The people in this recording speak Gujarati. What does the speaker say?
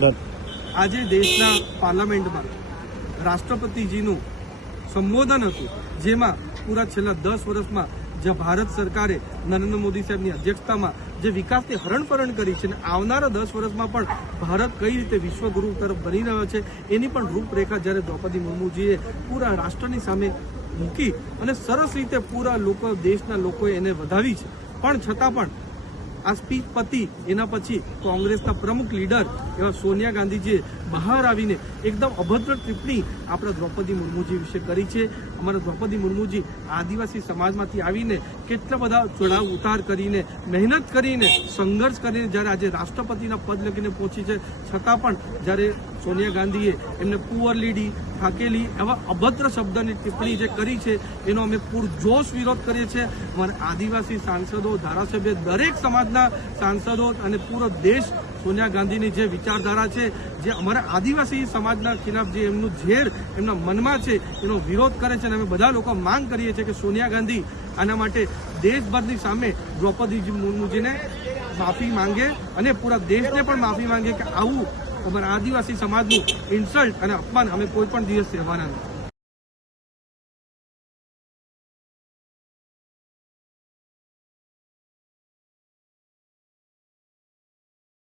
આજે દેશના પાર્લામેન્ટમાં રાષ્ટ્રપતિજીનું સંબોધન હતું, જેમાં પૂરા છેલ્લા 10 વર્ષમાં જે ભારત સરકારે નરેન્દ્ર મોદી સાહેબની અધ્યક્ષતામાં જે વિકાસની હરણફરણ કરી છે અને આવનારા 10 વર્ષમાં પણ ભારત કઈ રીતે વિશ્વગુરુ તરફ બની રહ્યો છે એની પણ રૂપરેખા જ્યારે દ્રૌપદી મુર્મુજીએ પૂરા રાષ્ટ્રની સામે મૂકી અને સરસ રીતે પૂરા દેશના લોકોએ એને વધાવી છે. પણ છતાં પણ આ સ્પીચ પતી એના પછી કોંગ્રેસના પ્રમુખ લીડર એવા સોનિયા ગાંધીજીએ બહાર આવીને એકદમ અભદ્ર ટિપ્પણી આપણા દ્રૌપદી મુર્મુજી વિશે કરી છે. અમારા દ્રૌપદી મુર્મુજી આદિવાસી સમાજમાંથી આવીને કેટલા બધા ચડાવ ઉતાર કરીને મહેનત કરીને સંઘર્ષ કરીને જ્યારે આજે રાષ્ટ્રપતિના પદ લગીને પહોંચી છે, છતાં પણ જ્યારે સોનિયા ગાંધીએ એમને પુઅર લીડી થાકેલી એવા અભદ્ર શબ્દની ટિપ્પણી જે કરી છે એનો અમે પૂરજોશ વિરોધ કરીએ છીએ. અમારા આદિવાસી સાંસદો, ધારાસભ્ય, દરેક સમાજના સાંસદો અને પૂરો દેશ સોનિયા ગાંધીની જે વિચારધારા છે, જે અમારા આદિવાસી સમાજના ખિલાફ જે એમનું ઝેર એમના મનમાં છે એનો વિરોધ કરે છે અને અમે બધા લોકો માંગ કરીએ છીએ કે સોનિયા ગાંધી આના માટે દેશભરની સામે દ્રૌપદી મુર્મુજીને માફી માંગે અને પૂરા દેશને પણ માફી માંગે કે આવું અમારા આદિવાસી સમાજનું ઇન્સલ્ટ અને અપમાન અમે કોઈ પણ દિવસ સહેવાના નથી.